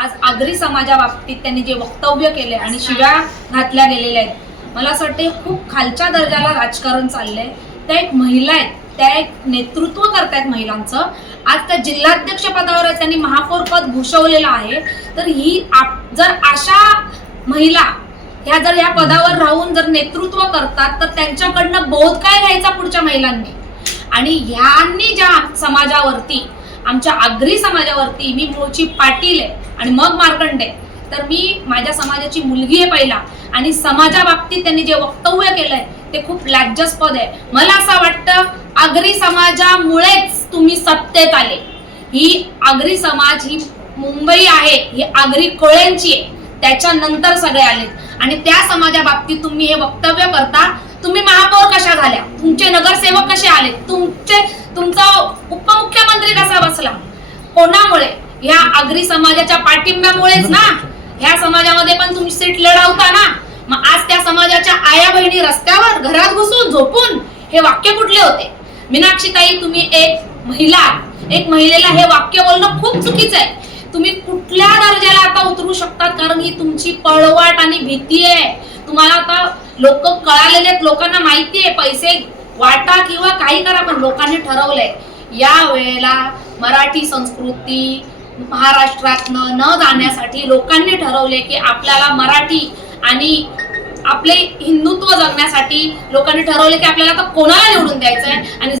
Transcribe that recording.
आज आगरी समाजाबाबतीत त्यांनी जे वक्तव्य केले आणि शिव्या घातल्या गेलेल्या आहेत, मला असं वाटतं खूप खालच्या दर्जाला राजकारण चाललंय. त्या एक महिला आहेत, त्या एक नेतृत्व करतायत महिलांचं. आज त्या जिल्हाध्यक्ष पदावर त्यांनी महापौर पद भूषवलेलं आहे. तर ही जर अशा महिला ह्या जर या पदावर राहून जर नेतृत्व करतात तर त्यांच्याकडनं बोध काय घ्यायचा पुढच्या महिलांनी. आणि ह्यांनी ज्या समाजावरती, आमच्या आगरी समाजावरती, मी मूळची पाटील आहे आणि मग मार्कंडे, तर मी माझ्या समाजाची मुलगी आहे पहिला, आणि समाजाबाबतीत त्यांनी जे वक्तव्य केलंय ते खूप लज्जास्पद आहे. मला असं वाटतं आगरी समाजामुळेच तुम्ही सत्तेत आले. ही आगरी समाज ही मुंबई आहे, ही आगरी कोळ्यांची आहे, त्याच्यानंतर सगळे आलेत. आणि त्या समाजाबाबतीत तुम्ही हे वक्तव्य करता. तुम्ही महापौर कशा झाल्या, तुमचे नगरसेवक कसे आले, तुमचा उपमुख्यमंत्री कसा बसला, कोणामुळे? ह्या आगरी समाजाच्या पाठिंब्यामुळेच ना. ह्या समाजामध्ये पण तुम्ही सीट लढवता ना. मग आज त्या समाजाच्या आया बहिणी रस्त्यावर घरात घुसून झोपून हे वाक्य कुठले होते? मीनाक्षीताई, तुम्ही एक महिलेला हे वाक्य बोलणं खूप चुकीचं आहे. तुम्ही कुठल्या दर्जाला आता उतरू शकतात? कारण ही तुमची पळवाट आणि भीती आहे. तुम्हाला आता लोक कळालेले आहेत, लोकांना माहिती आहे, पैसे वाटा किंवा काही करा, पण लोकांनी ठरवलंय या वेळेला मराठी संस्कृती महाराष्ट्रातनं न जाण्यासाठी लोकांनी ठरवले की आपल्याला मराठी आणि आपले हिंदुत्व जगण्यासाठी लोकांनी ठरवले की आपल्याला आता कोणाला निवडून द्यायचंय. आणि